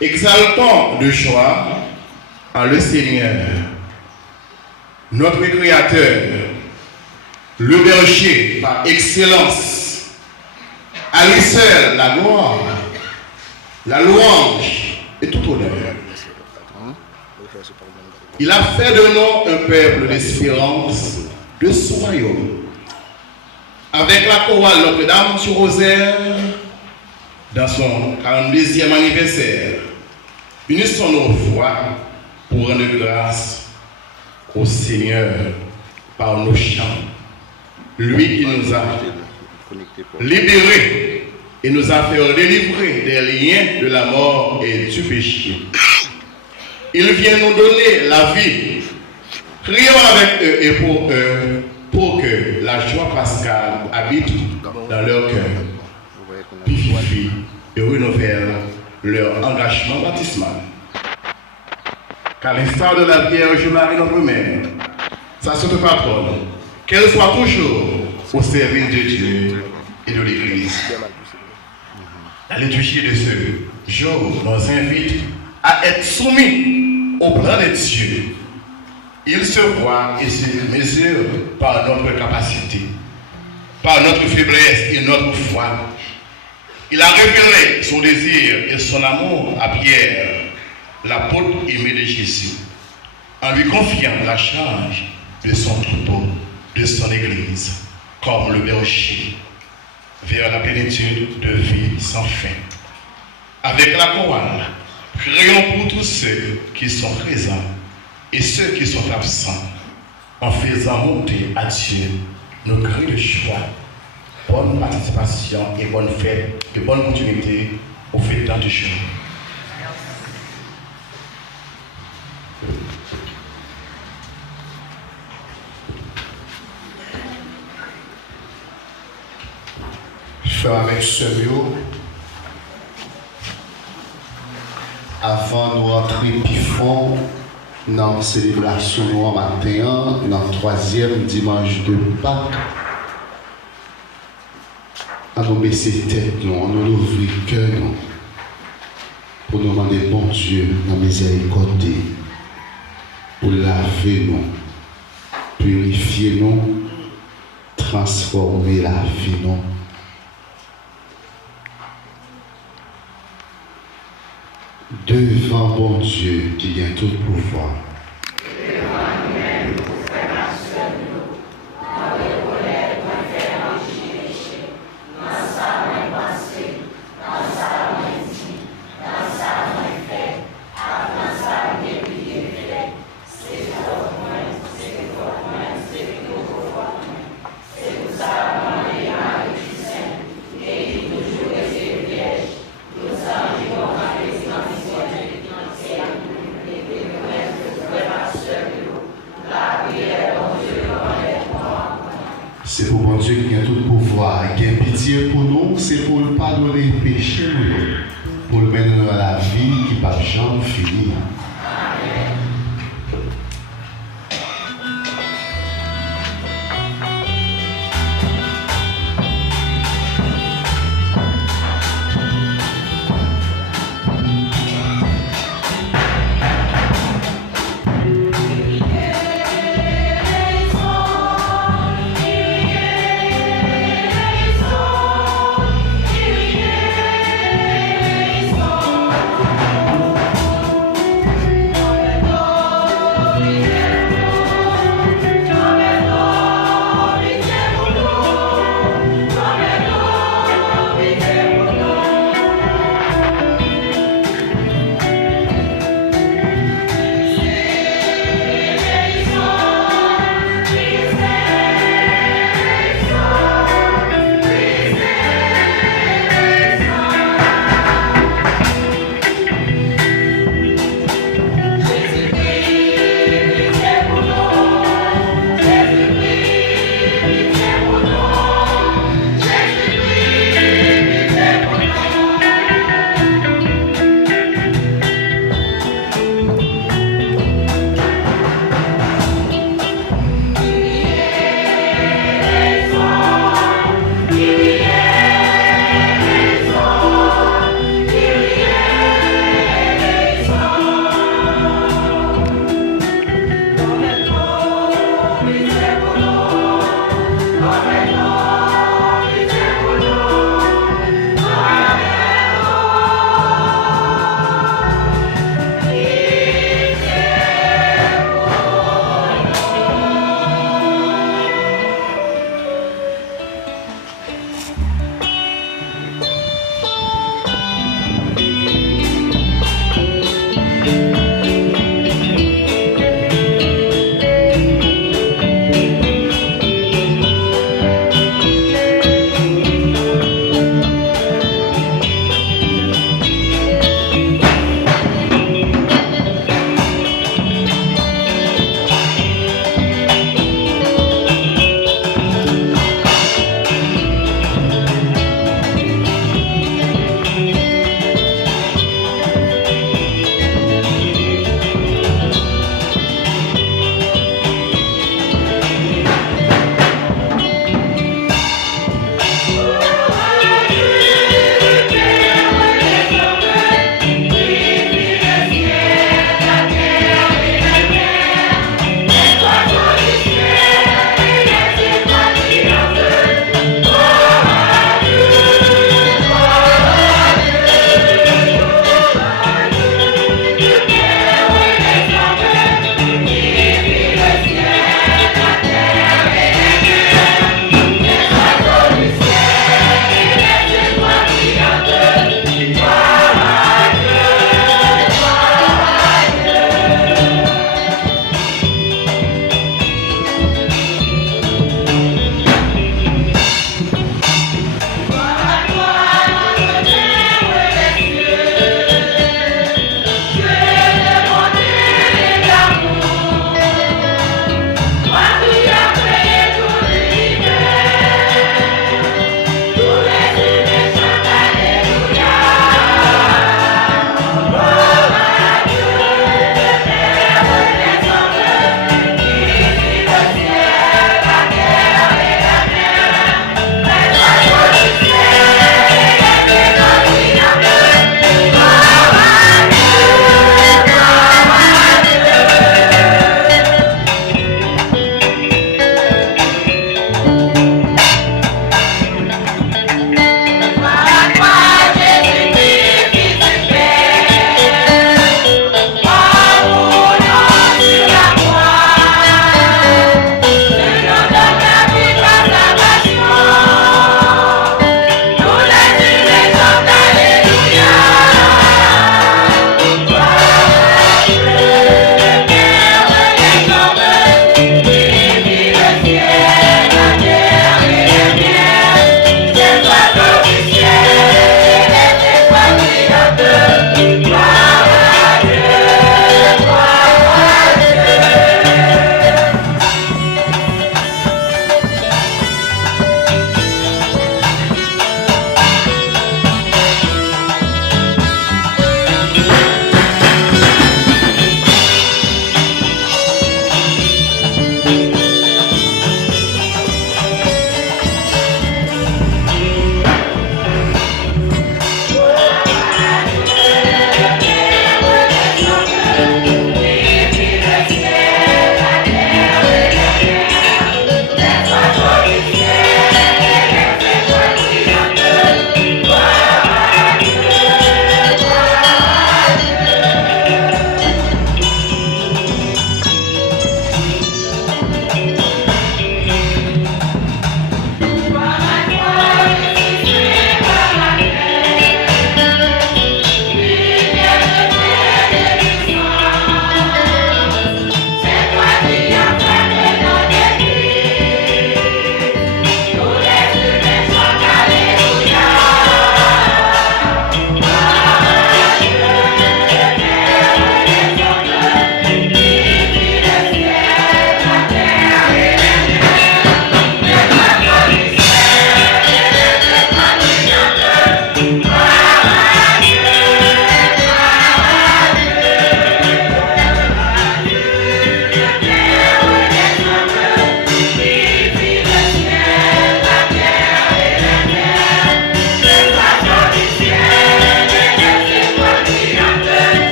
Exaltant de joie en le Seigneur, notre Créateur, le berger par excellence, à lui seul la gloire, la louange et tout honneur. Il a fait de nous un peuple d'espérance de son royaume. Avec la chorale Notre-Dame sur Rosaire, dans son 42e anniversaire, unissons nos voix pour rendre grâce au Seigneur par nos chants. Lui qui nous a libérés et nous a fait délivrer des liens de la mort et du péché. Il vient nous donner la vie. Prions avec eux et pour eux, pour que la joie pascale habite dans leur cœur, vivifie et renouvelle leur engagement baptismal. Qu'à l'instar de la Vierge Marie, notre mère, sa sainte patronne, qu'elle soit toujours au service de Dieu et de l'Église. La liturgie de ce jour nous invite à être soumis au plan de Dieu. Il se voit et se mesure par notre capacité, par notre faiblesse et notre foi. Il a révélé son désir et son amour à Pierre, l'apôtre aimé de Jésus, en lui confiant la charge de son troupeau, de son Église, comme le berger, vers la plénitude de vie sans fin. Avec la chorale, prions pour tous ceux qui sont présents et ceux qui sont absents, en faisant monter à Dieu nos cris de joie, bonne participation et bonne fête, et bonne continuité au fêtant du jour. Frères avec sœurs, avant de rentrer pifon dans la célébration en matin, dans le 3e dimanche de Pâques, à nous baisser tête, nous, à nous ouvrir cœur, nous, pour nous demander bon Dieu, dans miséricorde, pour laver nous, purifier nous, transformer la vie nous. Devant bon Dieu qui a tout pouvoir. C'est pour mon Dieu qui a tout pouvoir, qui a pitié pour nous, c'est pour le pardonner le péché, pour le mener dans la vie qui va jamais finir.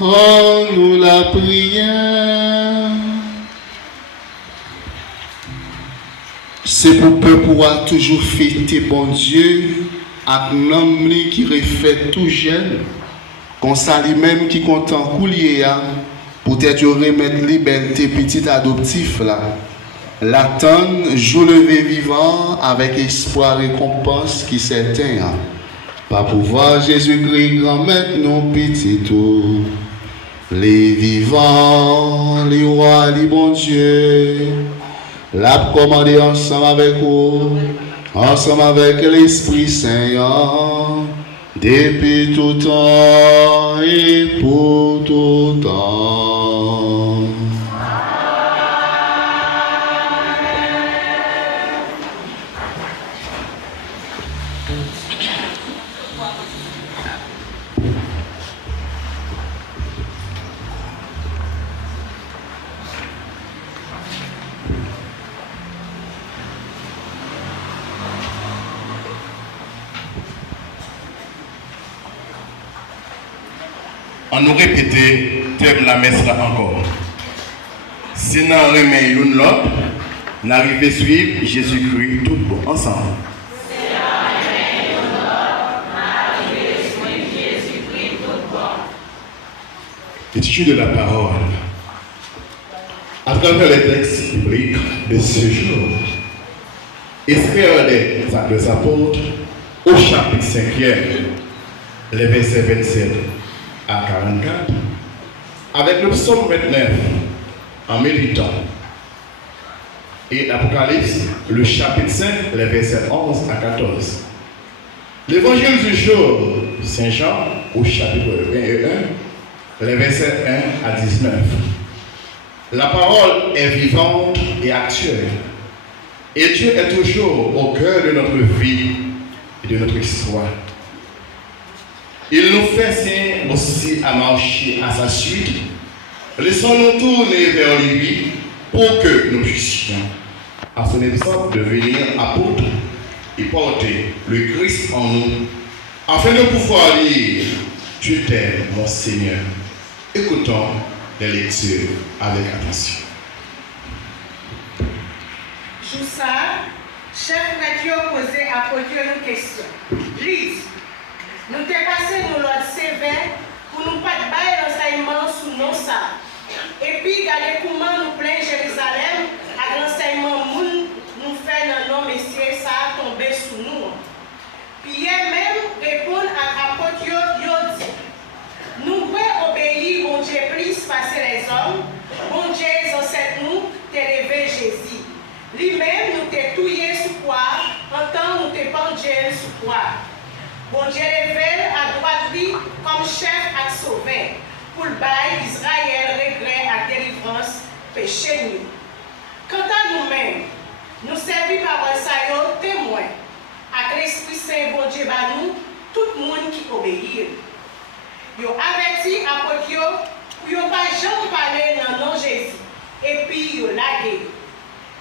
Oh, nous la prière. C'est pour peuple pouvoir toujours fêter bon Dieu avec un homme qui refait tout jeune, qu'on ça lui-même qui content coulier peut-être remettre liberté petit adoptif là. L'attendre jour levé vivant avec espoir récompense qui s'éteint. Pas pouvoir Jésus-Christ grand-maître nos petits tout. Les vivants, les rois, les bons dieux, l'a commandé ensemble avec vous, ensemble avec l'Esprit Saint, depuis tout temps et pour tout temps. On nous répétait thème la messe là encore. Si nous remettons une l'autre, nous arrivons à suivre Jésus-Christ tout bon ensemble. Étude de la parole. À travers les textes bibliques de ce jour, Espère des Actes des Apôtres au chapitre 5e, les versets 27 à 44, avec le psaume 29 en méditant, et l'Apocalypse, le chapitre 5, les versets 11 à 14. L'évangile du jour, Saint Jean, au chapitre 21, les versets 1 à 19. La parole est vivante et actuelle. Et Dieu est toujours au cœur de notre vie et de notre histoire. Il nous fait signe aussi à marcher à sa suite. Laissons-nous tourner vers lui pour que nous puissions, à son exemple, devenir apôtres et porter le Christ en nous, afin de pouvoir dire « Tu t'aimes, mon Seigneur ». Écoutons les lectures avec attention. Joussa, chef radio posé à poser une question. Lise, nous t'es passé nous l'ordre sévère pour nous pas de bail l'enseignement sous nos ça. Et puis, regardez comment nous plaît Jérusalem à l'enseignement nous fait dans nos messieurs ça tomber sous nous. Pierre même répond à l'apôtre yo dit. Nous pouvons obéir, bon Dieu, plus passer les hommes. Bon Dieu, ancêtres nous, t'es levé Jésus. Lui-même, nous t'es touillé sous quoi, en temps nous t'es pendu sous quoi. Bon Dieu révèle à droite lui comme chef à sauver, pour le bail Israël regret à délivrance, péché nous. Quant à nous-mêmes, nous servons par un saillot témoin, avec l'Esprit Saint, bon Dieu, nous, tout le monde qui obéit. Yo averti apôtre yo pour yo pas jamais parler dans nom Jésus et puis yo lagué.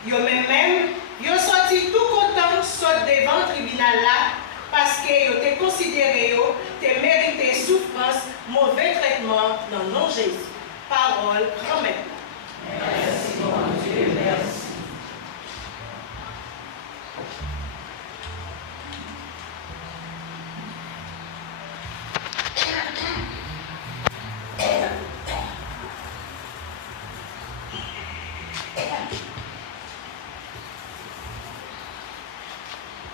Yo même yo sorti tout content saute devant le tribunal là parce que yo te considéré yo te mérité souffrance, mauvais traitement dans nom Jésus. Parole grand-mère. Merci mon Dieu, merci.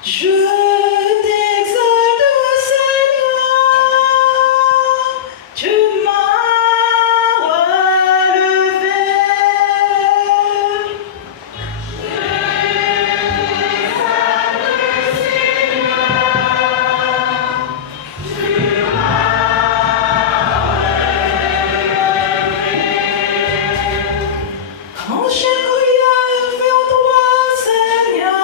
Je t'exalte, Seigneur, tu m'as relevé. Je t'exalte, Seigneur, tu m'as relevé. Quand j'ai crié vers toi, Seigneur,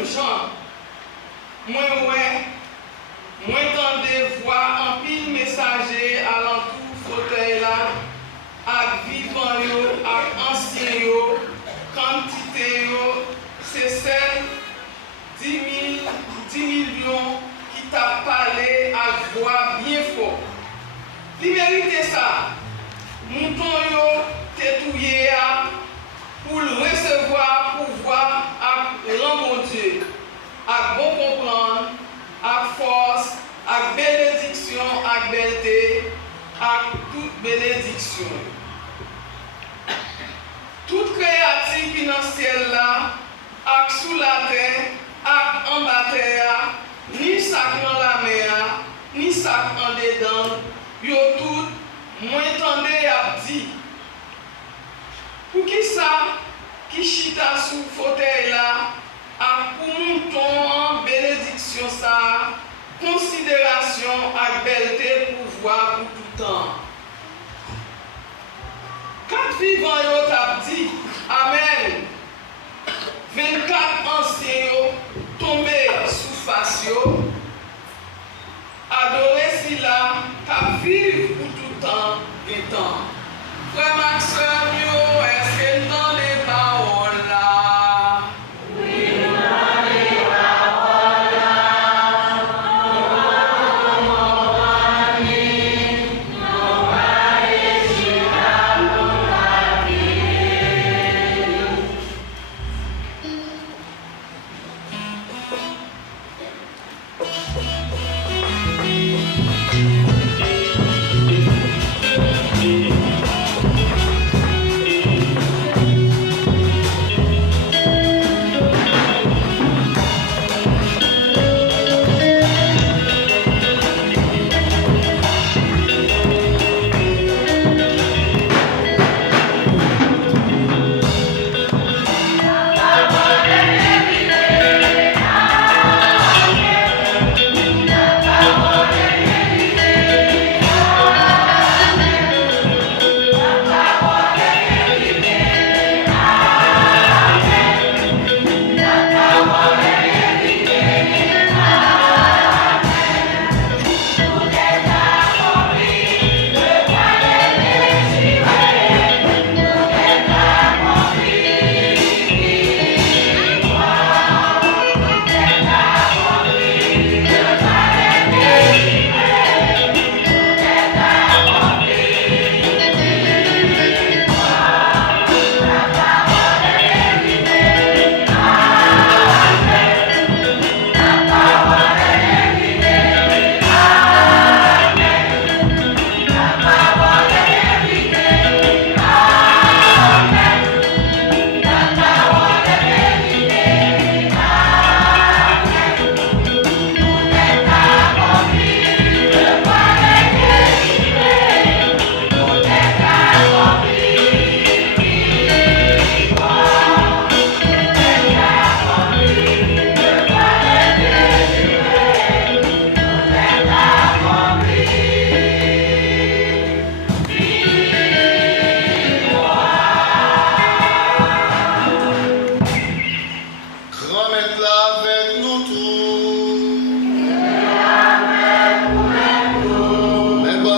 même Jean, moi tendez voir un pile messager à l'entour fauteuil là, avec vivant yo, avec ancien yo, quantité yo, c'est celle 10 millions qui t'a parlé à voix bien fort. La vérité ça, mouton yo tétouillé pour le recevoir, pouvoir avec grand bon Dieu, avec bon comprendre, avec force, avec bénédiction, avec belleté, avec toute bénédiction. Toute créative financière là, avec sous la terre, avec en bas terre, ni sac dans la mer, ni sac en dedans, yo tout, moins tendez à dit. Pour qui ça, qui chita sous fauteuil là, a pour mouton en bénédiction ça, considération à belleté pouvoir pour tout temps. Quand vivant yo t'a dit, Amen, 24 anciens yo tombés sous face yo, adorer si là, qu'a vivre pour tout temps et temps. Frère Maxeur, est-ce que dans les paroles là? Oui, dans les paroles là.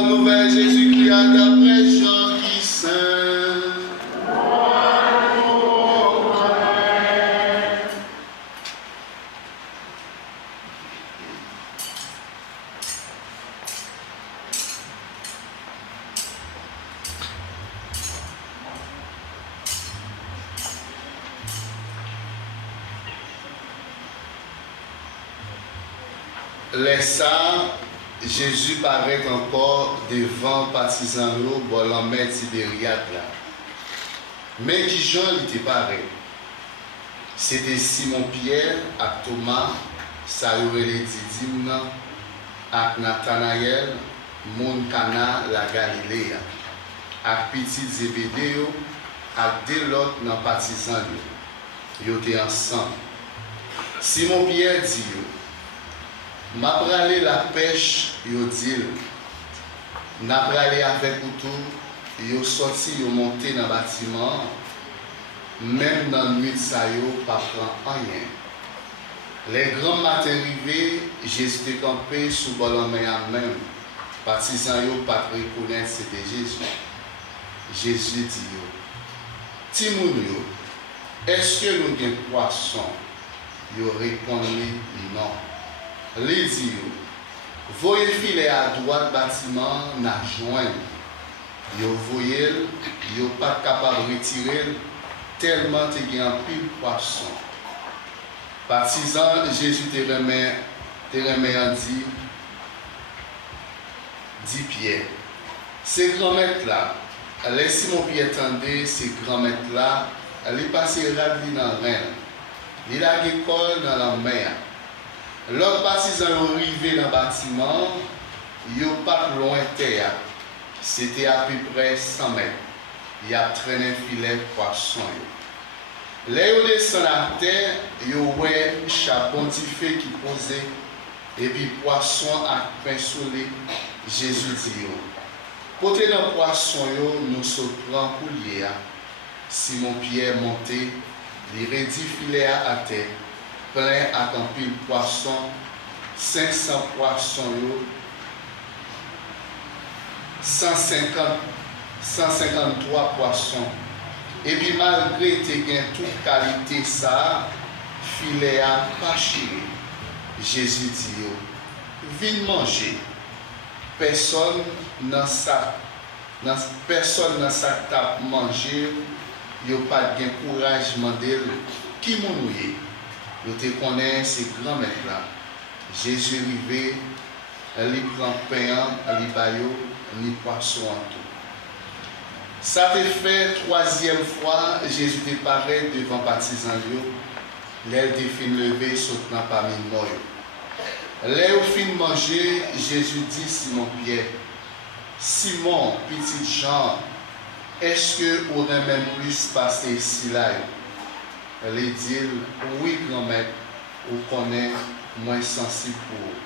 Nous va réussir à la vie. Laissa Jésus paraît encore devant partisans pour la mer Tibériade là. Mais qui Jean il était pareil. C'était Simon Pierre et Thomas, ça y aurait les Didyme, avec Nathanaël, mon Cana la Galilée, avec petit Zébédée, avec deux autres dans partisans ils étaient ensemble. Simon Pierre dit, m'a pralé la pêche, yo dit, n'a pralé avec tout, yo sorti, yo monté dans le bâtiment, même dans la nuit, ça yo pas prend rien. Les grands matins arrivés, Jésus était campé sous ballon main à même. Partisans yo pas reconnaître c'était Jésus. Jésus dit yo, Timoun yo, est-ce que nous avons poisson? Yo répondit non. Les dit yo, voyez filet à droite bâtiment n'a joint. Yo voyez, yo pas capable de retirer tellement te gen pile poisson. Partisans Jésus te remet en dit Pierre. Ces grands maîtres là, laissez mon Pierre attendez, ces grands maîtres là, elle est passée radli dans la reine. Il a l'école dans la mer. L'autre partisans sont arrivés dans le bâtiment, ils n'ont pas loin terre. C'était à peu près 100 mètres. Il a traîné un filet poisson. Là, ils descendent à terre, ils ont un charbon diffé qui posait, et puis poisson à pain soleil. Jésus dit, côté dans le poisson, nous sautons pour lier. Simon Pierre monté, il rédit filet à terre, plein à un pile poisson, 500 poissons, 153 poissons. Et puis malgré toute qualité, ça, filet à pas chiré. Jésus dit, viens manger. Personne dans sa table manger, il n'y a pas de courage de demander qui m'ouille. Nous te connaissons ces grands maîtres là. Jésus arrivé, il prend pain, il baille, il poisson en tout. Ça te fait troisième fois, Jésus te paraît devant les partisans. L'aile te fin lever, sautant parmi les morts. Là, au fin de manger, Jésus dit Simon Pierre, Simon, petit Jean, est-ce que vous aurez même plus passé ici là? Elle dit, oui, grand-mère, vous connaissez, moins sensible pour vous.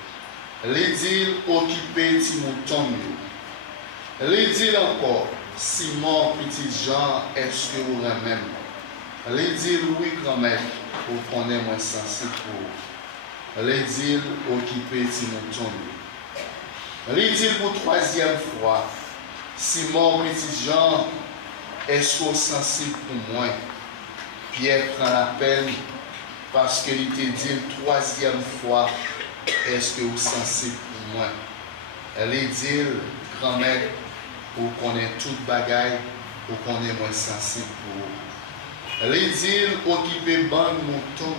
Elle dit, occupez Timon. Elle dit encore, Simon, petit Jean, est-ce que vous aurez même? Elle dit, oui, grand-mère, vous connaissez, moins sensible pour vous. Elle dit, occupez Timon. Elle dit pour troisième fois, Simon, petit Jean, est-ce que vous êtes sensible pour moi? Pierre prend la peine parce qu'il te dit troisième fois, est-ce que vous êtes sensible pour moi? Elle dit, grand-mère, vous connaissez toute bagaille, vous connaissez moi sensible pour vous. Elle dit, occupez ban mouton.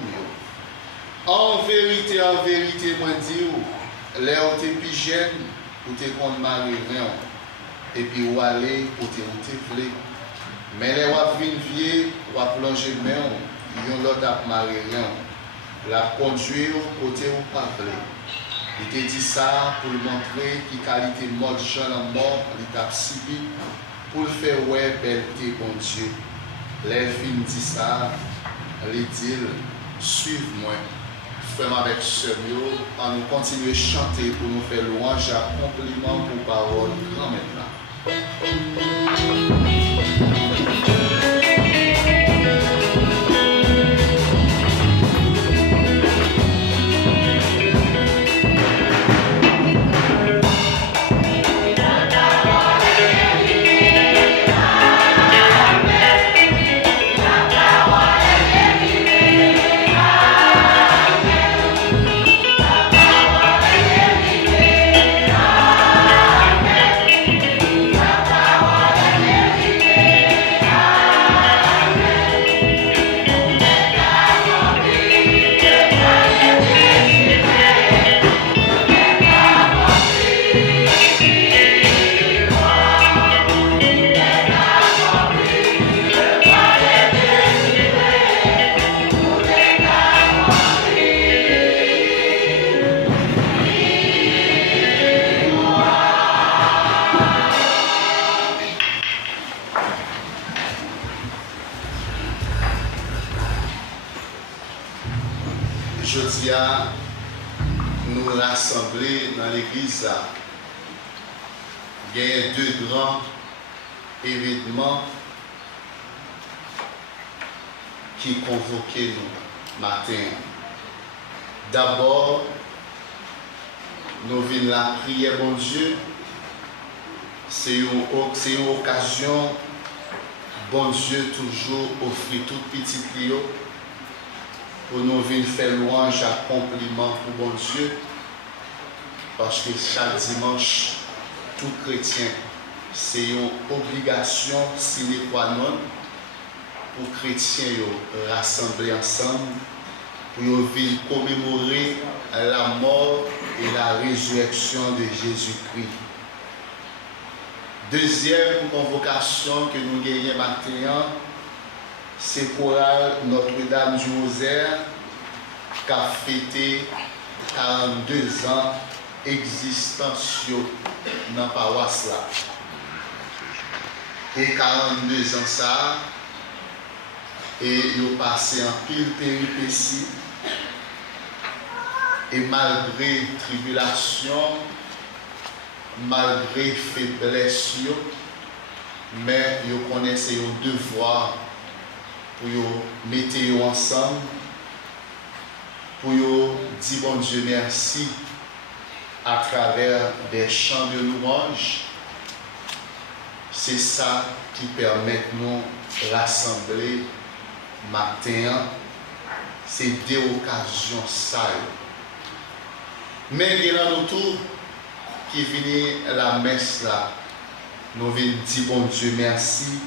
En vérité, moi dis, les autres plus jeunes, vous te compte marier, et puis vous allez, vous te voulez. Mais les wap vin vieux, vous plonger main, ils ont l'autre à marier, la conduire côté où pas voulez. Il te dit ça pour lui montrer qui qualité mort Jean en mort, il t'a subi, pour le faire ouais, belleté, bon Dieu. Les filles dit ça, elle dit, suive-moi. Frère avec ce mieux, on nous continuer à chanter pour nous faire louange à compliment pour parole grand maintenant. Jeudi à nous rassembler dans l'église, il y a deux grands événements qui convoquaient nous matin. D'abord, nous venons la prière, bon Dieu. C'est une occasion, bon Dieu, toujours offrir tout petit Lio pour nous venir faire louange, accomplissement pour bon Dieu. Parce que chaque dimanche, tout chrétien, c'est une obligation sine qua non pour chrétiens rassembler ensemble pour venir commémorer la mort et la résurrection de Jésus-Christ. Deuxième convocation que nous gagnons maintenant, c'est pour Notre-Dame du Rosaire qui a fêté 42 ans d'existence dans la paroisse là. Et 42 ans ça, et ils ont passé en pile péripéties. Et malgré tribulation, malgré faiblesse, mais ils connaissent un devoir pour mettre ensemble, pour dire bon Dieu merci à travers des chants de louange. C'est ça qui permet nous rassembler matin. C'est deux occasions ça. Mais il y a nous tout qui vient la messe là. Nous venons dire bon Dieu merci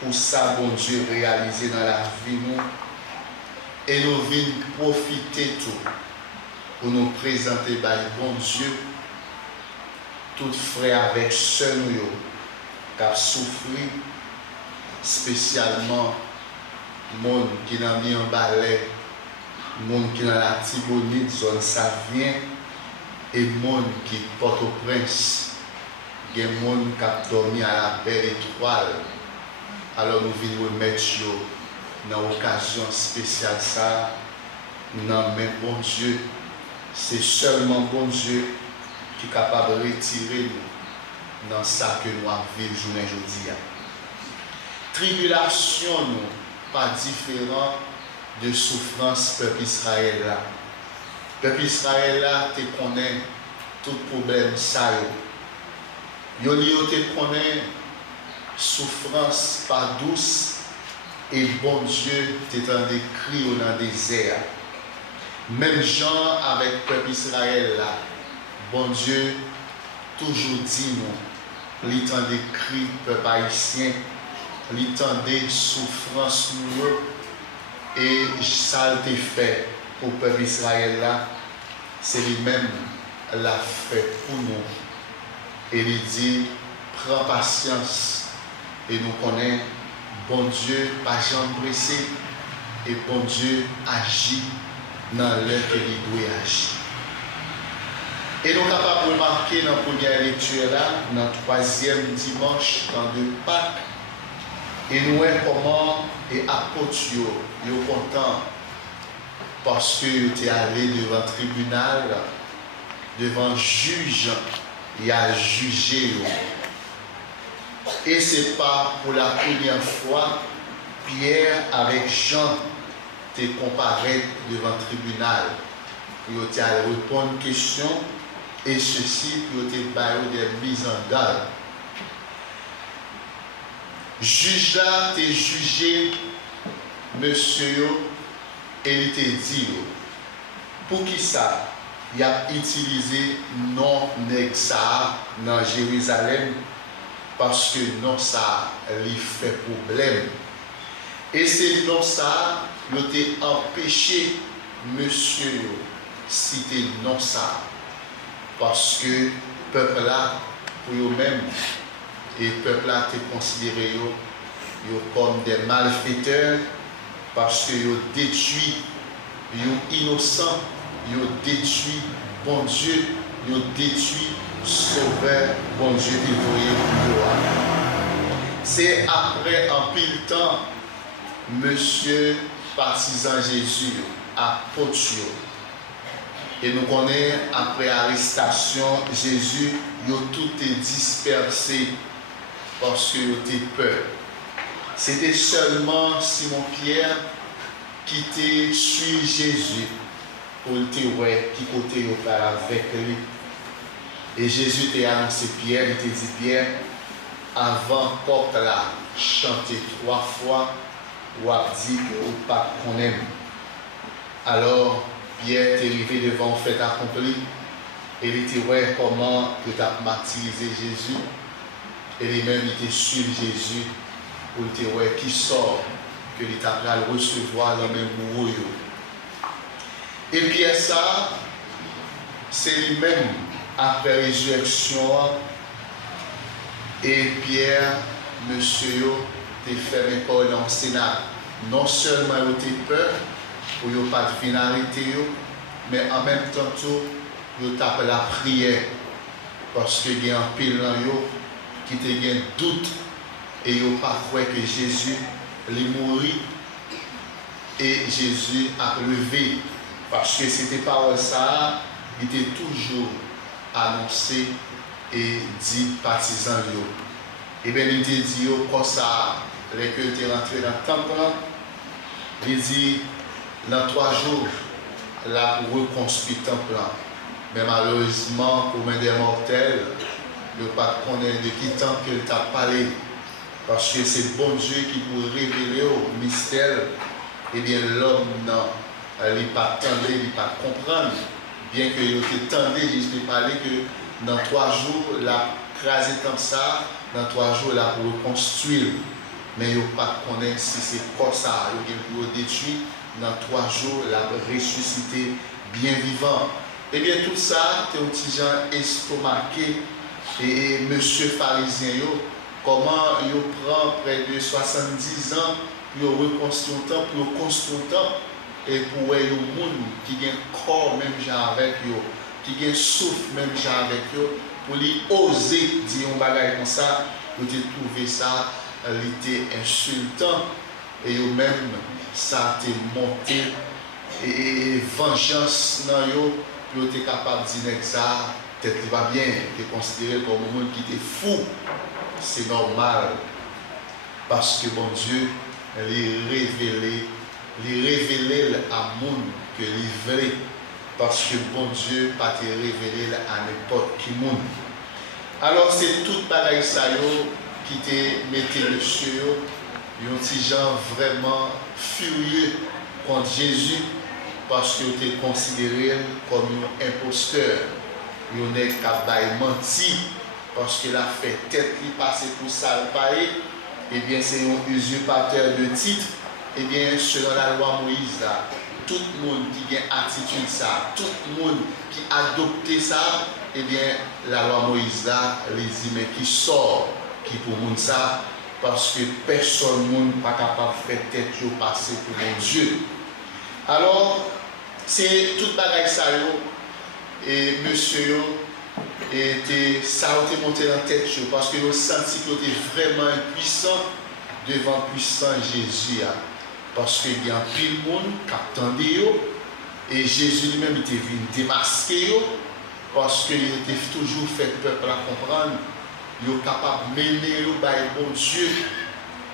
pour ça bon Dieu réalisé dans la vie nous. Et nous venons profiter tout pour nous présenter par bon Dieu tout frère avec seul nous qui a souffert, spécialement monde qui n'a mis en balai, monde qui dans la Tibonite, zone Savien, et monde qui porte au prince, il y a monde qui a dormi à la belle étoile. Alors nous venons remettre dans l'occasion spéciale ça, non mais bon Dieu, c'est seulement bon Dieu qui est capable de retirer nous dans ça que nous avons vécu journée aujourd'hui. Tribulation, nous, pas différent de souffrance peuple Israël là. Peuple Israël là, te connaît tout problème ça yo. Yo te connaît souffrance pas douce et bon Dieu t'étant décrit dans le désert. Même Jean avec peuple Israël là, bon Dieu toujours dit nous, l'étant décrit peuple haïtien, l'étant des souffrances nous et ça a été fait pour le peuple Israël là, c'est lui-même l'a fait pour nous. Et il dit, prends patience et nous connaissons, bon Dieu, pas jamais pressé et bon Dieu agit dans l'heure que il doit agir. Et nous sommes capables de remarquer dans la première lecture là, dans le troisième dimanche, dans le Pâques, et nous voyons comment les apôtres sont contents parce qu'ils étaient allés devant le tribunal, devant le juge, il a jugé. Et ce n'est pas pour la première fois Pierre avec Jean te comparé devant le tribunal. Pour te répondre à une question et ceci pour te bailler des mises en garde. Juge là, te jugé monsieur et il te dit pour qui ça il a utilisé non nèg ça dans Jérusalem parce que non ça lui fait problème et c'est non ça il t'a empêché monsieur citer non ça parce que peuple là pour eux-mêmes et peuple là te considéré comme des malfaiteurs parce que ils détruit les innocents, ils détruit bon Dieu, ils détruit sauveur bon Dieu dévoyé pour. C'est après un pile temps monsieur partisan Jésus apôtre et nous connaissons après arrestation Jésus il a tout est dispersé parce que il était peur. C'était seulement Simon Pierre qui était suivi Jésus pour te voir qui côté au faire avec lui. Et Jésus t'a annoncé Pierre, il t'a dit Pierre, avant porte là, chanter 3 fois, ou a dit que ou pas qu'on aime. Alors Pierre t'est arrivé devant le fait accompli, et il t'a vu comment tu as martyrisé Jésus, et lui-même il t'a suivi Jésus pour te voir qui sort, que il t'a le recevoir dans le même mouvement. Et Pierre ça, c'est lui-même après la résurrection. Et Pierre, monsieur, te fait encore dans le Sénat. Non seulement il a peur, pour ne pas de finalité, mais en même temps, il a la prière. Parce qu'il y a un pile dans eux qui te gagne doute et il n'a pas cru que Jésus est mort et Jésus a levé. Parce que c'était pas ça, il était toujours annoncé et dit partisans. Et bien il dit comme ça, les que tu es rentré dans le temple, il dit dans 3 jours, la reconstruit le temple. Mais malheureusement, pour mes des mortels, ne pas connaître de qui temps qu'il t'a parlé. Parce que c'est bon Dieu qui peut révéler au mystère. Et bien l'homme il n'est pas tendé, il n'est pas comprendre. Bien que il était tendé, je t'ai parlé que dans 3 jours, la crasé comme ça, dans 3 jours, la reconstruire. Mais il n'y a pas de connaître si c'est comme ça, il y a détruit. Dans 3 jours, la ressuscité bien vivant. Et bien tout ça, c'est un petit gens estomaqué et monsieur pharisien, comment il prend près de 70 ans pour reconstruire un temple, pour construire un temple, et pour voir les gens qui ont un corps même genre avec eux, qui ont un souffle même genre avec eux, pour lui oser dire un bagage comme ça, pour te trouver ça, il était insultant, et eux-mêmes, ça a été monté, et vengeance dans eux, pour être capable de dire que ça, peut-être va bien, te considéré comme un monde qui était fou, c'est normal, parce que bon Dieu, il révélé à monde que il vrai, parce que bon Dieu pas te révélé à n'importe qui monde. Alors c'est toute bagaille ça qui te mettait le sur un petit gens vraiment furieux contre Jésus parce que tu es considéré comme un imposteur. Il n'est qu'à menti parce qu'il a fait tête qui passait pour ça le pareil. Eh bien c'est un usurpateur de titre. Eh bien selon la loi Moïse là, tout le monde qui a attitude ça, tout le monde qui a adopté ça, eh bien la loi Moïse là, les dit mais qui sort, qui pour monde ça, parce que personne n'est pas capable de faire tête de passer pour mon Dieu. Alors, c'est toute bagaille ça et monsieur ça a été monté dans la tête parce que vous senti que vous êtes vraiment impuissant devant puissant Jésus. Parce qu'il y a un pile de monde qui attendait et Jésus lui-même était venu démasquer parce qu'il était toujours fait peuple à comprendre. Il est capable de mener le bon Dieu.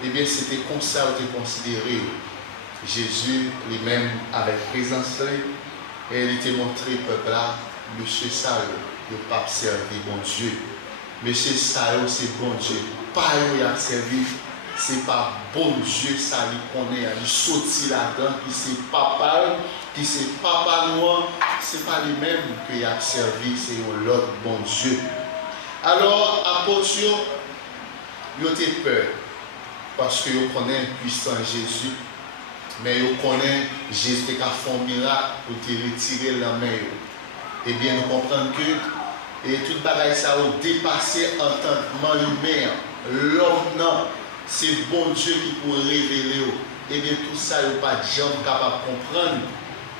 Et bien c'était comme ça qu'il était considéré. Jésus lui-même avec présence et il était montré peuple là, monsieur Sal, il n'a pas servi bon Dieu. Monsieur Sal, c'est bon Dieu. Pas il a servi. C'est pas bon Dieu, ça lui connaît, il sortit là-dedans, qui c'est papa noir, c'est pas lui-même qui a servi, c'est l'autre bon Dieu. Alors, apôtres, ils ont peur, parce qu'ils connaissent le puissant Jésus, mais ils connaissent Jésus qui a fait un miracle pour te retirer la main. Eh bien, nous comprenons que toute bagaille ça a dépassé l'entendement humain, l'homme c'est bon Dieu qui peut révéler. Et bien tout ça, il n'y a pas de gens capables de comprendre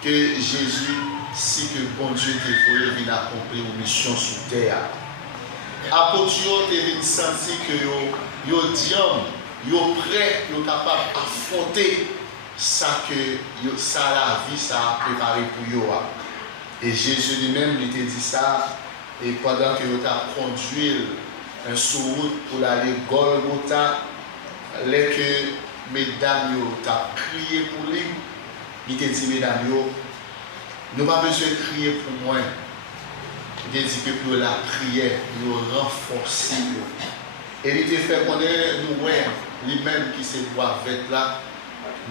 que Jésus, si que bon Dieu te faut venir accomplir une mission sur terre. Apôtres, ils ont senti que ils sont prêts, ils sont capables d'affronter ça que ça la vie, ça a préparé pour eux. Et Jésus lui-même, il t'a dit ça, et pendant que il t'a conduit un sous-route pour aller Golgotha, les que mesdames ont crié pour lui, il te dit mesdames, Nous n'avons pas besoin de crier pour moi. Il dit que pour la prière, nous renforcer. Et il te fait connaître nous, lui-même qui se voit avec là,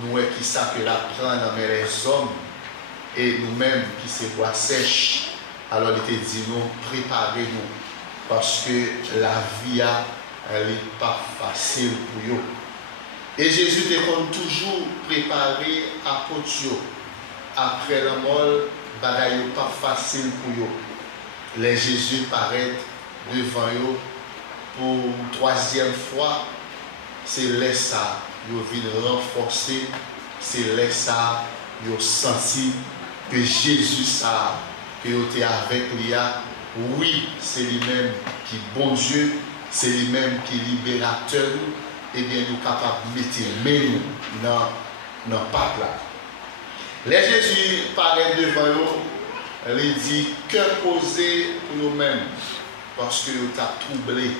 nous qui ça que la prendre dans les hommes, et nous-mêmes qui se voit sèche. Alors il te dit nous, préparez-nous, parce que la vie, elle n'est pas facile pour vous. Et Jésus te compte toujours préparé à Potio. Après la mort, bagaille pas facile pour vous. Les Jésus paraît devant vous pour troisième fois. C'est là ça, vous venez renforcer. C'est là ça, vous senti que Jésus ça, que vous êtes avec lui. Oui, c'est lui-même qui est bon Dieu, c'est lui-même qui est libérateur. Et bien nous sommes capables de mettre nous dans le pape là. Les Jésus paraît devant nous, il dit que poser pour nous-mêmes, parce que nous t'as troublé,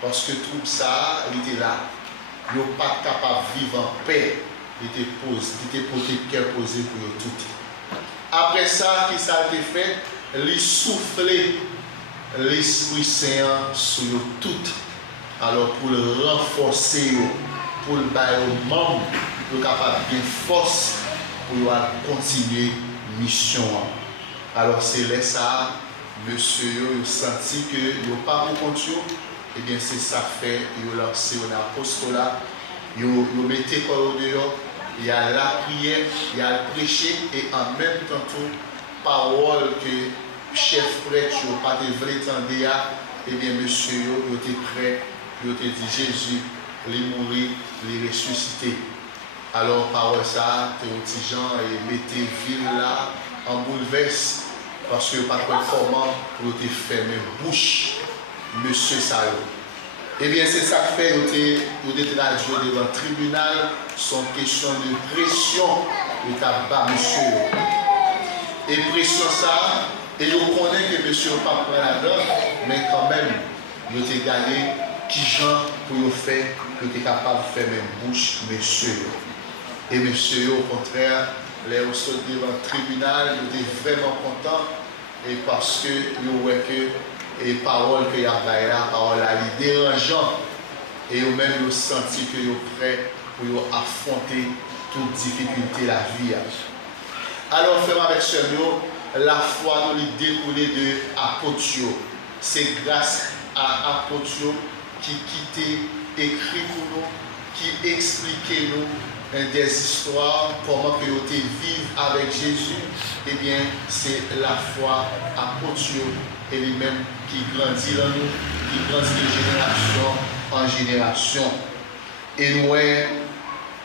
parce que tout ça, il était là. Nous sommes pas capables de vivre en paix, il était posé cœur posé pour nous tout. Après ça, qui ça a été fait, il soufflait l'Esprit Saint sur nous toutes. Alors pour le renforcer, pour le bailler aux membres, pour capable de force pour continuer la mission. Alors c'est là ça, monsieur, il senti que il n'a pas pour compte, et bien c'est ça fait, il a lancé un apostolat, il mettait quoi dehors, il y a la prière, il y a le prêcher, et en même temps tout, parole que chef prêtre, il n'a pas de vrai tendé, et bien monsieur, il était prêt. Il te dit Jésus, il mourir, il ressuscité. Alors, par ça, tu es un petit Jean et mettez ville là en bouleverse. Parce que pas comment vous te fermer bouche, monsieur Sao. Eh bien, c'est ça que fait, vous te traduire devant le tribunal, son question de pression de tabac, monsieur. Et pression ça, et vous connaissez que monsieur n'a pas pris là-dedans, mais quand même, vous te gagné. Qui gens pour faire que tu es capable de faire même bouche, monsieur. Et monsieur, au contraire, les ressorts devant le tribunal, ils étaient vraiment contents. Et parce que vous voyez que les paroles que y a là, paroles là, les dérangeants. Et eux-mêmes, ils senti que vous êtes prêts pour affronter toute difficulté de la vie. Alors, faisons avec ce mot, la foi nous découlée de Apotio. C'est grâce à Apotio qui quittait, écrit pour nous, qui expliquait nous des histoires, comment que vous vivre avec Jésus. Eh bien, c'est la foi à Potio et lui-même qui grandit dans nous, qui grandit de génération en génération. Et nous,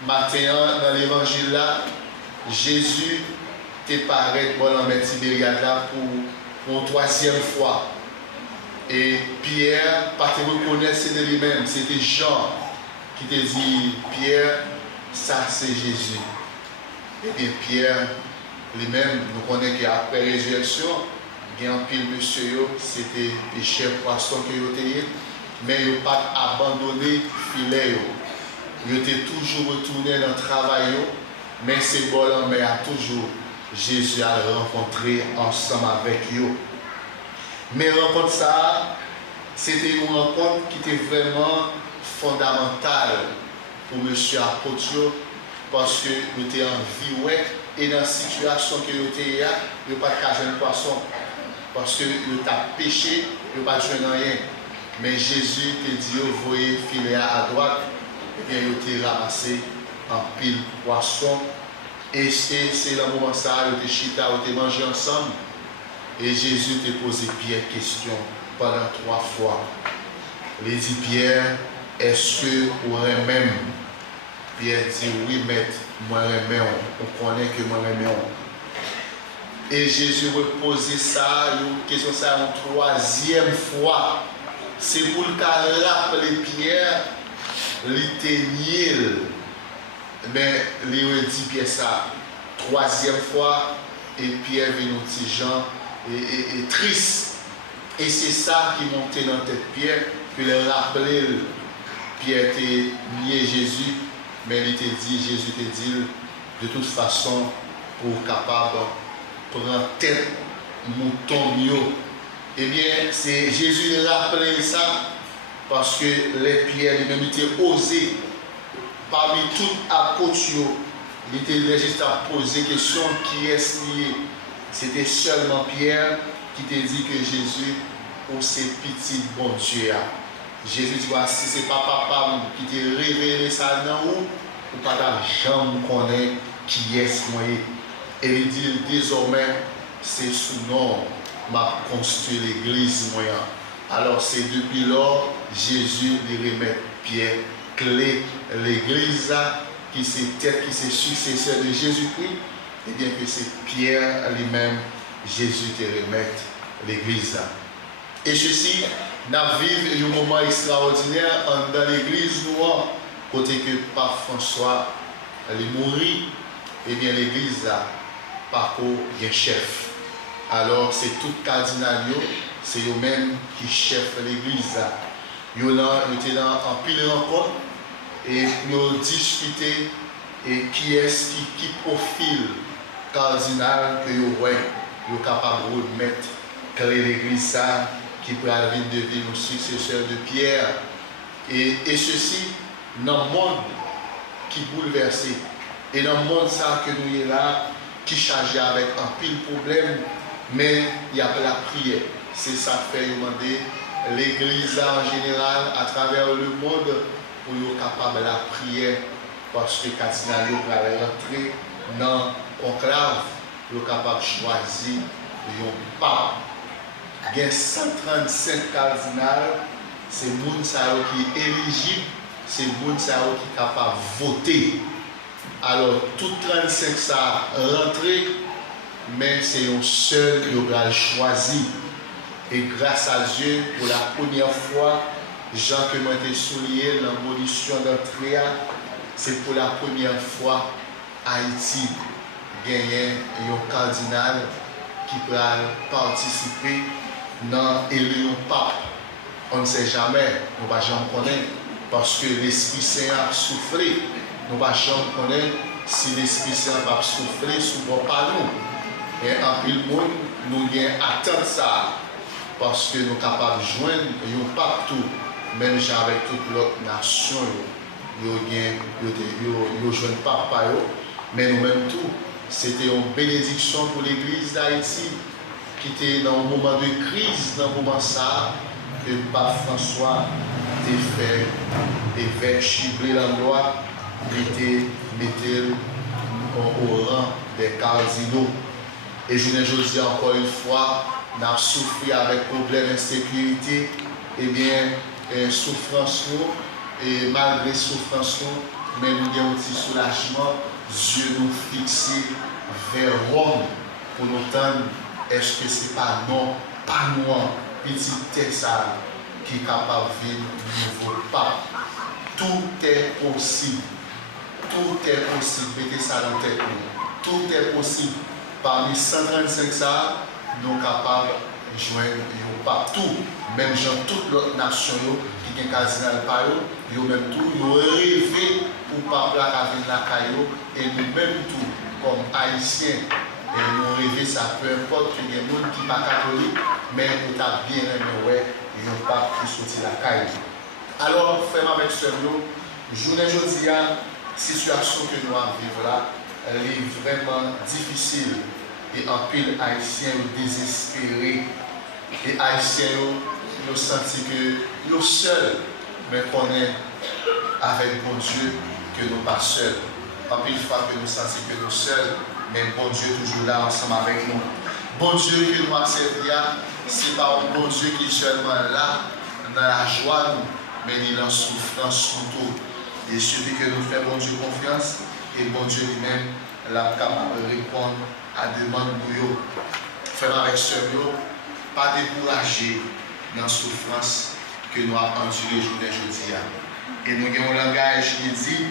maintenant, dans l'évangile là, Jésus te paraît bon en Tibériade là pour une troisième fois. Et Pierre, pas te reconnaître, c'était lui-même, c'était Jean qui te dit, Pierre, ça c'est Jésus. Et bien Pierre, lui-même, nous connaissons qu'après la résurrection, il y a un pile monsieur, c'était péché poisson que vous avez, mais il n'a pas abandonné le filet. Il était toujours retourné dans le travail, mais c'est bon, mais a toujours Jésus a rencontré ensemble avec eux. Mais rencontre ça, c'était une rencontre qui était vraiment fondamentale pour M. Apotio parce que nous étions en vie et dans la situation que nous étions, il n'y a pas de cajou de poisson parce que nous avons péché, il n'y a pas de rien. Mais Jésus te dit, vous voyez, filet à droite, et bien il a ramassé en pile poisson. Et c'est le moment ça, il a chita, il a mangé ensemble. Et Jésus te posé Pierre question pendant 3 fois. Il dit Pierre, est-ce que vous aimez? Pierre dit oui, maître, moi j'aime. On connaît que moi j'aime. Et Jésus reposé ça, une question ça une 3e fois. C'est pour le cas rappeler Pierre, l'éternel. Mais il dit Pierre ça 3e fois, et Pierre vient au petit Jean. Et triste. Et c'est ça qui montait dans tête Pierre, que le rappeler, Pierre était nié Jésus, mais il te dit, Jésus te dit, de toute façon, pour capable prend tête mouton yo. Eh bien, c'est Jésus rappelait ça parce que les pierres, lui-même, étaient osées. Parmi toutes apôtres, il était juste à poser la question qui est lié. C'était seulement Pierre qui t'a dit que Jésus, ou c'est petit bon Dieu. Jésus dit, si ce n'est pas papa qui t'a révélé ça dans où, ou pas jamais connaître qui est moi. Et il dit désormais, c'est sous nom m'a construit l'église moyen. Alors c'est depuis lors Jésus lui remet Pierre clé l'église qui c'est tête qui c'est successeur de Jésus-Christ, et bien que c'est Pierre lui-même Jésus te remet l'église. Et ceci n'a vécu un moment extraordinaire dans l'église noire côté que Pape François est mort, et bien l'église par un chef. Alors c'est tout cardinal, c'est eux-mêmes qui chef l'église. Ils étaient en pile rencontre et ils ont discuté et qui est-ce qui profile cardinal que vous êtes capable de mettre clé l'église qui peut devenir le successeur de Pierre. Et ceci dans le monde qui bouleversé et dans le monde ça que nous est là qui chargé avec un pile problème. Mais il y a la prière. C'est ça que fait demander l'église en général à travers le monde pour être capable de la prière. Parce que quand il va rentrer dans le conclave, il est capable de choisir un pape. Il y a 135 cardinals, c'est le monde qui est éligible, c'est le monde qui est capable de voter. Alors, tout 35 ça rentré. Mais c'est un seul qui aura choisi. Et grâce à Dieu, pour la première fois, Jean que m'a été souligné, l'abolition d'entrée, c'est pour la première fois Haïti gagner un cardinal qui peut participer dans l'élection pape. On ne sait jamais, nous ne pouvons jamais connaître, parce que l'Esprit Saint a soufflé. Nous ne pouvons jamais connaître si l'Esprit Saint va souffler sous vos panneaux. Et en plus, nous attendons ça parce que nous sommes capables de joindre un partout, même avec toute l'autre nation, nous joignent papa, mais nous-mêmes tout. C'était une bénédiction pour l'église d'Haïti qui était dans un moment de crise, dans un moment ça, que Pape François a fait évêque chibler l'endroit, mettait au rang des cardinaux. Et je ne dis encore une fois, nous avons souffert avec problème d'insécurité, et bien, souffrance, et malgré souffrance, mais nous avons un petit soulagement, Dieu nous fixe vers Rome pour nous entendre, est-ce que ce n'est pas non, pas nous, petit texte qui est capable de vivre nouveau pape. Tout est possible. Tout est possible. Mettez ça dans tête. Tout est possible. Parmi 135 ça, nous sommes capables de joindre partout. Même dans toute l'autre nation qui est cardinal par eux, ils même tout, ils rêvé pour pas avec la caillou et nous-mêmes tout, comme haïtiens, et nous rêvons ça, peu importe qu'il y ait des gens qui ne sont pas catholiques, mais nous avons bien aimé, ils n'ont pas pu sortir la caillou. Alors, frère avec ce jour, journée aujourd'hui, la situation que nous vivons là, elle est vraiment difficile. Et en pile haïtiens désespérés. Et haïtiens nous sentent que nous seuls, mais qu'on est avec bon Dieu, que nous pas seuls. En pile fois que nous sentons que nous seuls, mais bon Dieu toujours là ensemble avec nous. Bon Dieu que nous acceptons, ce n'est pas un bon Dieu qui est seulement là, dans la joie, mais il est dans la souffrance surtout. Il suffit que nous fassions bon Dieu confiance, et bon Dieu lui-même est capable de répondre à la demande de nous. Frère avec ce pas décourager dans la souffrance que nous avons enduré aujourd'hui. Et nous avons un langage qui dit,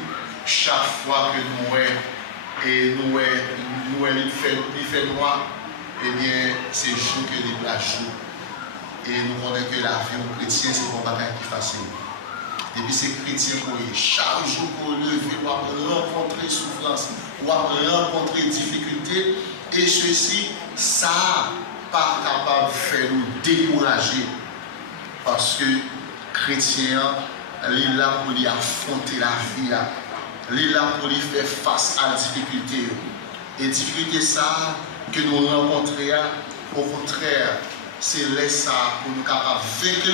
chaque fois que nous fait noir, eh bien, c'est jour que nous la jour. Et nous connaissons que la vie aux chrétiens, c'est un bagage qui est facile. Depuis ces chrétiens, chaque jour pour lever, on va rencontrer souffrance, on va rencontrer difficulté, et ceci ça pas capable de faire nous décourager parce que chrétien, il est là pour lui affronter la vie, il est là pour lui faire face à la difficulté. Et difficulté ça que nous rencontrons, au contraire, c'est là ça pour nous capables de vaincre,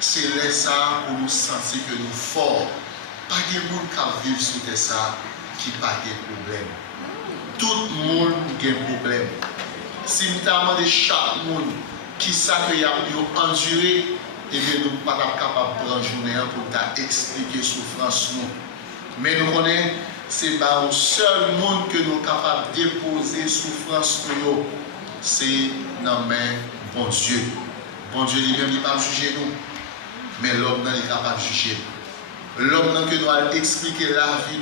c'est là ça pour nous sentir que nous forts. Pas de monde qui vit sur ça qui n'a pas de problème. Tout le monde a un problème. Si nous avons demandé chaque monde qui sait qu'il a enduré, et bien nous ne sommes pas capables de prendre une journée pour expliquer la souffrance. Mais nous connaissons, c'est le seul monde que nous sommes capables de déposer souffrance pour nous. C'est dans la main bon Dieu. Bon Dieu lui-même n'est pas juger nous, mais l'homme est capable de juger. L'homme que nous allons expliquer la vie,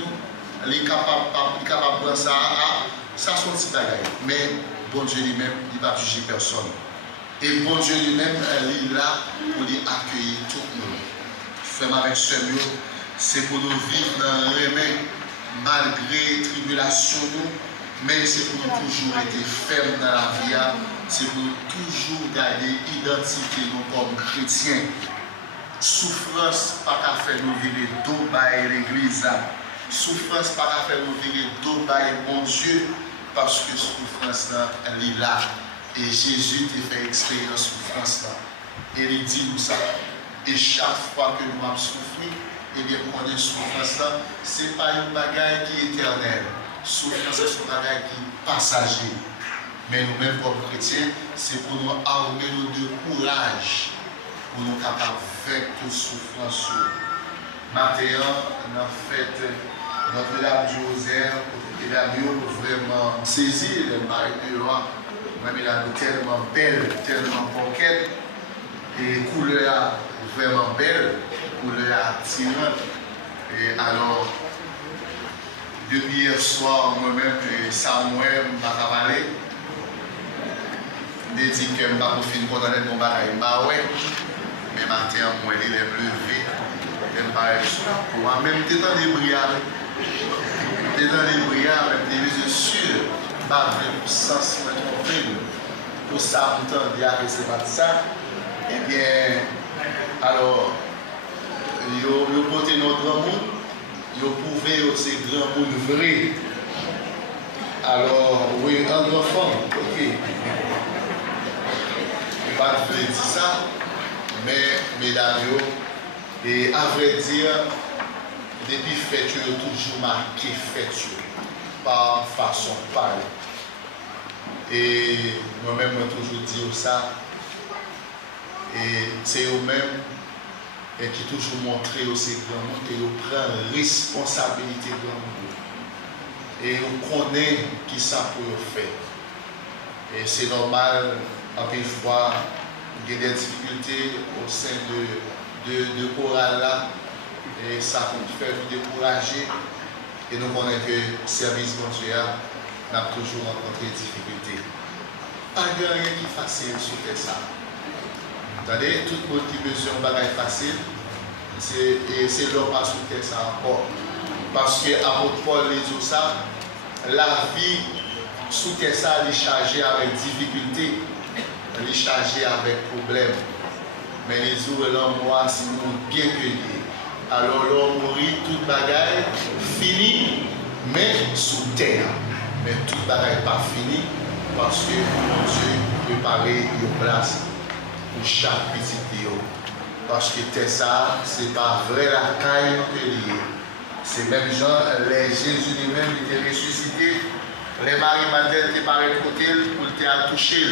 il est capable de prendre ça à son petit bagage. Mais bon Dieu lui-même, il ne va pas juger personne. Et bon Dieu lui-même, il est là pour accueillir tout le monde. Frère avec ce mieux, c'est pour nous vivre dans le remède, malgré les tribulations, mais c'est pour nous toujours être fermes dans la vie, c'est pour nous toujours garder l'identité nous comme chrétiens. Souffrance pas qu'à faire nous virer dos bas l'église. Souffrance pas qu'à faire nous virer dos bas mon Dieu, parce que souffrance là, elle est là. Et Jésus t'a fait expérience souffrance là. Et il dit nous ça. Et chaque fois que nous avons souffert, et bien qu'on ait souffrance là, ce n'est pas une bagaille qui est éternelle. Souffrance c'est une bagaille qui est passager. Mais nous-mêmes comme chrétiens, c'est pour nous armer de courage, pour nous capables de vaincre toute souffrance. Maintenant, on a fait notre-Dame du Rosaire, et la mieux vraiment saisi le mari de roi. Même il a tellement belle, tellement coquette, et couleur vraiment belle, couleur attirante. Et alors, depuis hier soir, moi-même, Samuel m'a parlé. Il dit que je ne vais pas finir pour donner mon bagage. Mais matin, moi, il est levé. Je ne vais pas pour moi-même, tu es dans les brières. Tu es dans les brières, même des yeux sûrs. Pas de sens, mais trompé. Pour ça, vous entendez que c'est pas ça. Eh bien, alors, vous portez notre grand monde, vous pouvez aussi grand monde vrai. Alors, oui, un grand femme, ok. Je ne vais pas dire ça, mais mesdames, et à vrai dire, depuis fête, vous toujours marqué fête par façon de parler. Et moi-même, je toujours dis ça. Et c'est eux-mêmes qui toujours montré aussi grand monde et ils prennent responsabilité grand monde. Et ils connaissent qui ça peut faire. Et c'est normal, à une fois, il y a des difficultés au sein de chorale là. Et ça peut faire nous décourager. Et nous connaissons que le service bon Dieu n'a toujours rencontré des difficultés. Pas de rien qui est facile sur ça. Vous entendez, tout le monde qui besoin de bagage facile, c'est l'homme à soutenir ça encore. Parce que l'apôtre Paul dit ça, la vie soutenir ça, elle est chargée avec difficulté, elle est chargée avec problème. Mais les jours l'homme moi, c'est bien que lié. Alors l'homme mourit, toute bagaille fini, mais sous terre. Mais toute bagaille pas fini, parce que mon Dieu préparait une place pour chaque petit Dieu. Parce que c'est ça, c'est pas vrai la caille que lié. C'est même gens, les Jésus lui-même était ressuscité. Les maris Madeleine étaient pas côté pour te toucher.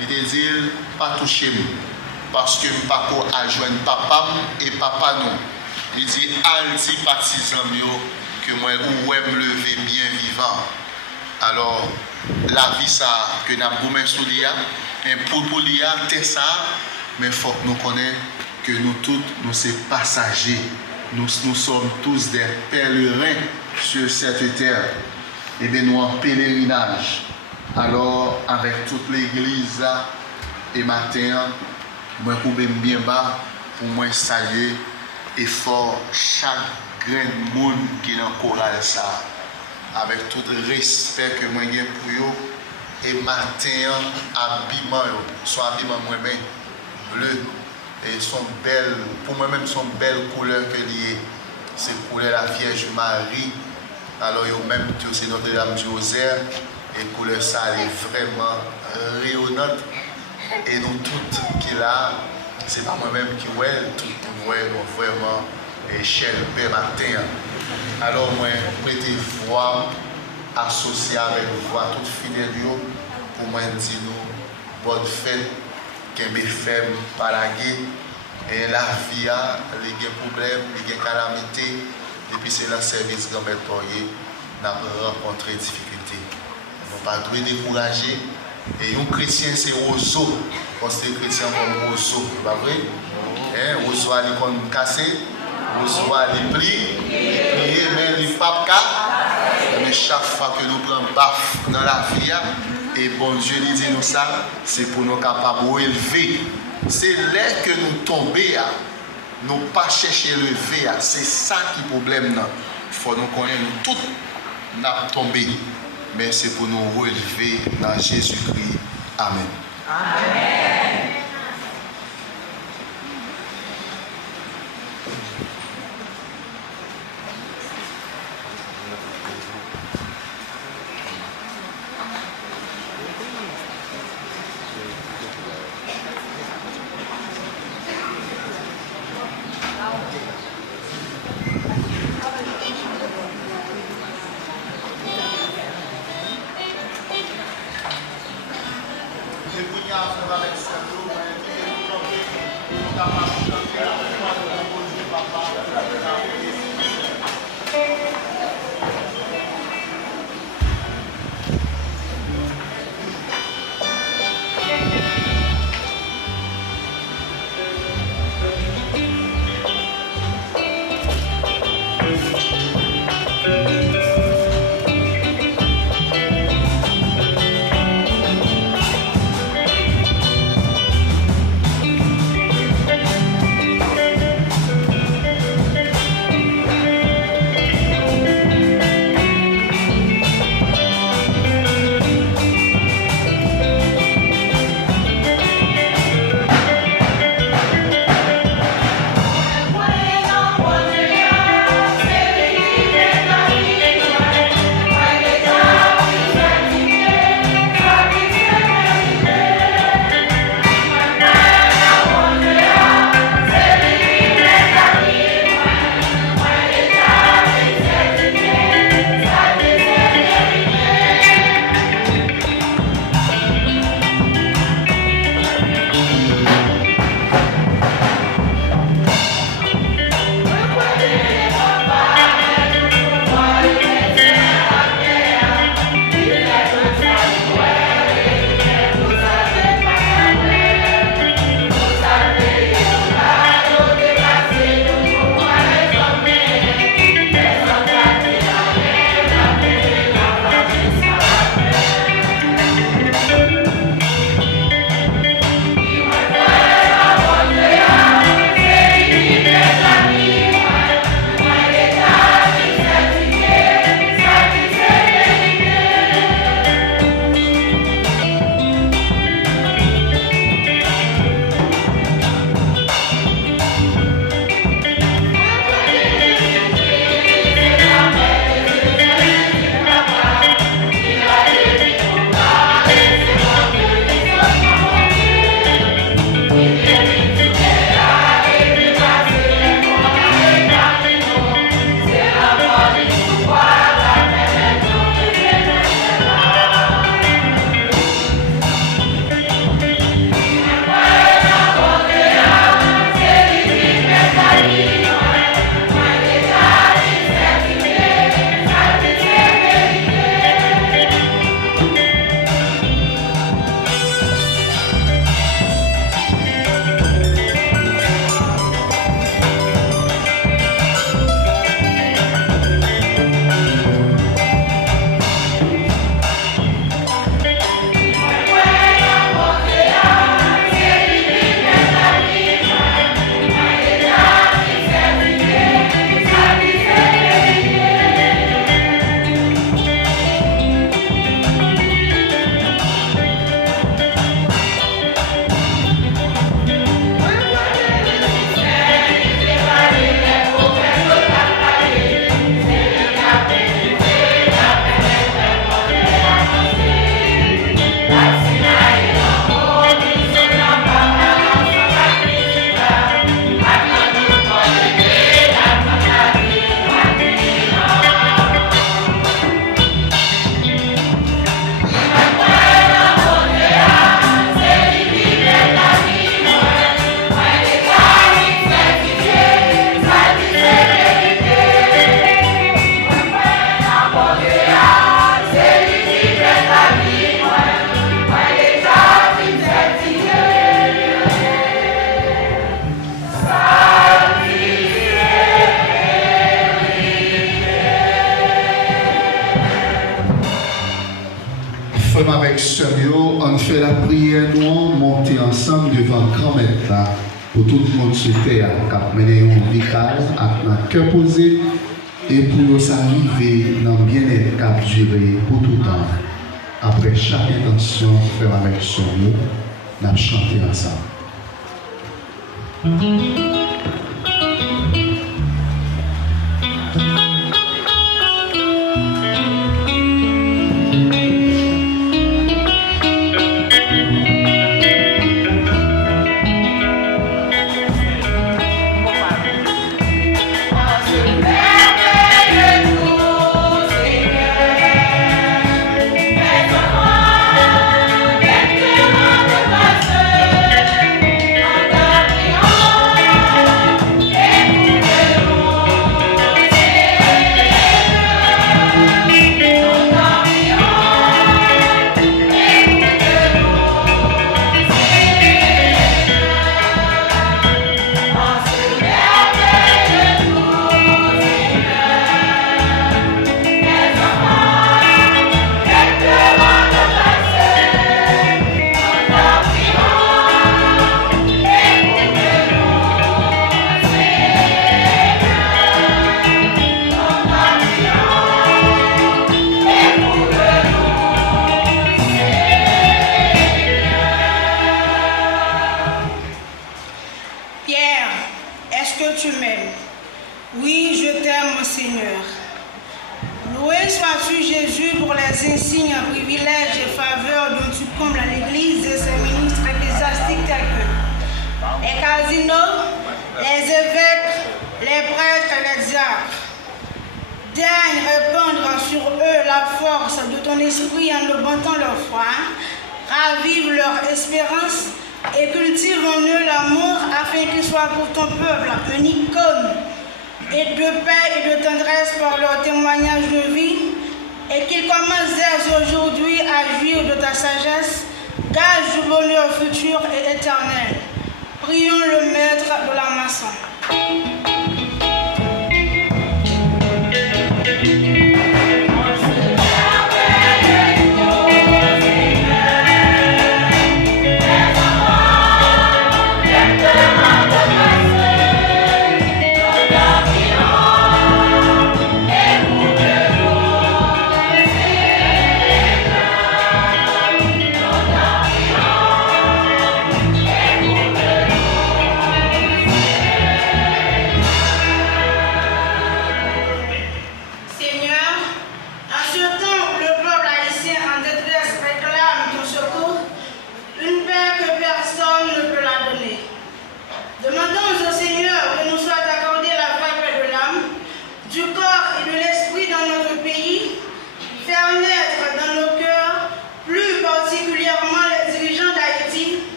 Il te dit, pas toucher moi. Parce que je ne peux pas adjoindre papa et papa non. Il dit, al dit partisans que moi, où me lever bien vivant. Alors, la vie ça, que nous avons sur l'IA, et pour l'IA, c'est ça, mais il faut que nous connaissions que nous tous, nous sommes passagers. Nous sommes tous des pèlerins sur cette terre. Et bien nous en pèlerinage. Alors, avec toute l'église là, et matin, moi, je peux bien bas pour moi saluer et fort chaque grand monde qui est dans le chorale ça. Avec tout le respect que moi j'ai pour eux, et matin, habillement, son habillement moi-même, bleu, et sont belles, pour moi-même, sont belles couleurs que liées. C'est couleur la Vierge Marie. Alors, même c'est Notre-Dame du Rosaire, et couleur ça, elle est vraiment rayonnante. Et nous toutes qui là, c'est pas moi-même qui vois, tout nous vraiment cher le matin. Alors, moi, prêtez voix associée avec voix toute fidèle, pour moi, dire nous, bonne fête, qu'un femme par la guerre, et la vie a des problèmes, des calamités, et puis c'est le service de métoyer, nous avons rencontré des difficultés. Nous ne pas décourager. Et un chrétien, c'est Roseau. On se dit chrétien comme Roseau, pas vrai? Roseau a l'icône cassée, Roseau a les plis, mais il n'est pas cas. Mais chaque fois que nous prenons baf dans la vie, et bon Dieu dit nous ça, c'est pour nous capables de relever. C'est là que nous tombons, nous ne pas chercher le lever. C'est ça qui est le problème. Il faut nous connaître, nous tous, nous avons tombé. Mais c'est pour nous relever dans Jésus-Christ. Amen. Amen. Je vous dis avec ça. grand maître là, pour tout le monde sur terre, qui a mené un vie calme, avec un cœur posé, et pour nous arriver dans le bien-être qui a duré pour tout le temps. Après chaque intention, faire avec son mot, nous allons chanter ensemble. Nous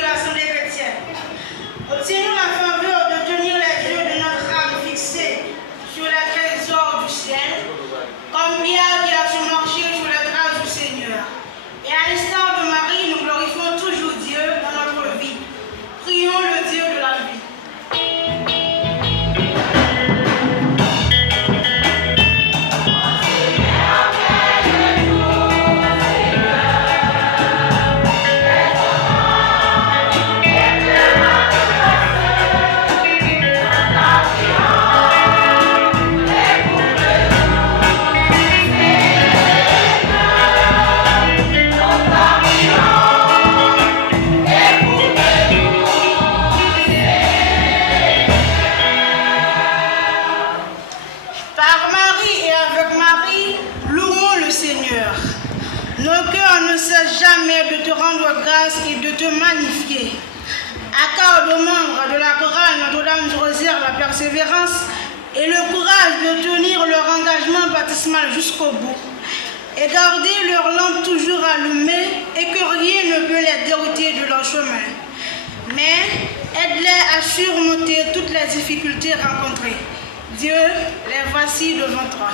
de l'Assemblée chrétienne. Obtiens-nous la faveur de tenir les yeux de notre âme fixés sur les trésors du ciel, comme Pierre qui a su marcher sur les traces du Seigneur. Et à l'instar de Marie, nous glorifions toujours Dieu dans notre vie. Prions le Dieu de la vie. Jamais de te rendre grâce et de te magnifier. Accorde aux membres de la chorale Notre-Dame du Rosaire la persévérance et le courage de tenir leur engagement baptismal jusqu'au bout et garder leur lampe toujours allumée et que rien ne peut les dérouter de leur chemin. Mais aide-les à surmonter toutes les difficultés rencontrées. Dieu, les voici devant toi.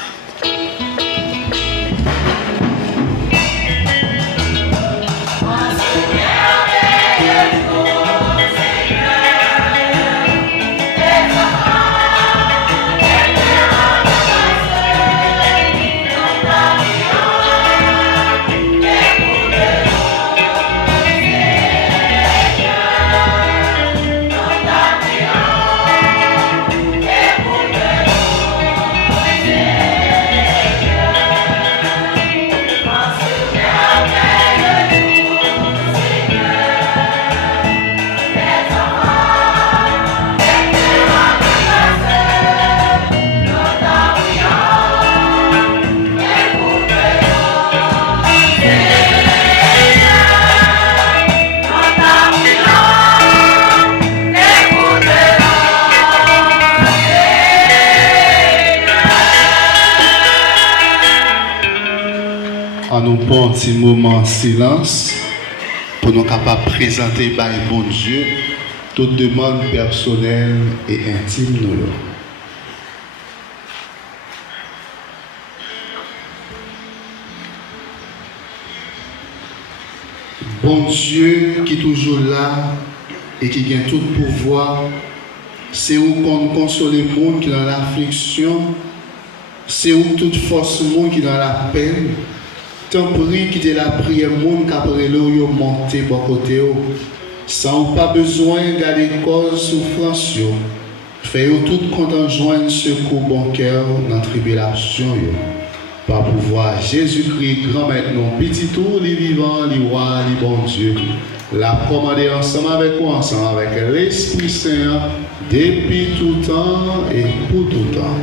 Nous prendre un petit moment en silence pour nous capables de présenter par bon Dieu toute demande personnelle et intime nous. Bon Dieu qui est toujours là et qui a tout pouvoir, c'est où qu'on console le monde qui est dans l'affliction, c'est où toute force monde qui est dans la peine. Tant prie qui est la prière monde qu'après l'eau monter bon côté sans pas besoin de garder cause souffrance fait tout content joindre secours bon cœur dans tribulation par pouvoir Jésus-Christ grand maître non petit tour les vivants les rois les bon Dieu la commander ensemble avec vous ensemble avec l'Esprit Saint depuis tout temps et pour tout temps.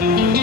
Thank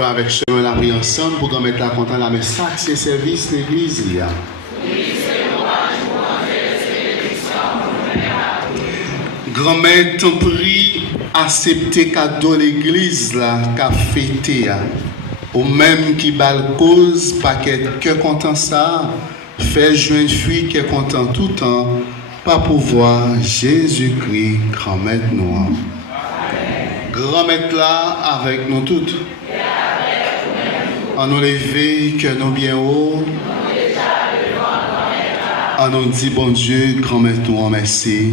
faire avec chemin la prière ensemble pour qu'on mette la content la messe sacrée service l'église là. Grand-mère, t'en prie, accepter cadeau l'église là, qu'a fêté là. Ou même qui bal cause, pas que content ça, fait joindre fille qui est content tout le temps, pas pouvoir Jésus-Christ, grand-mère nous. Grand-mère là avec nous toutes. On nous lever, que nous bien haut. On nous dit bon Dieu, grand-mère nous merci.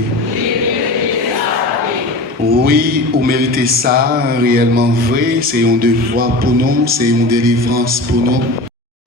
Oui, vous méritez ça, réellement vrai, c'est un devoir pour nous, c'est une délivrance pour nous.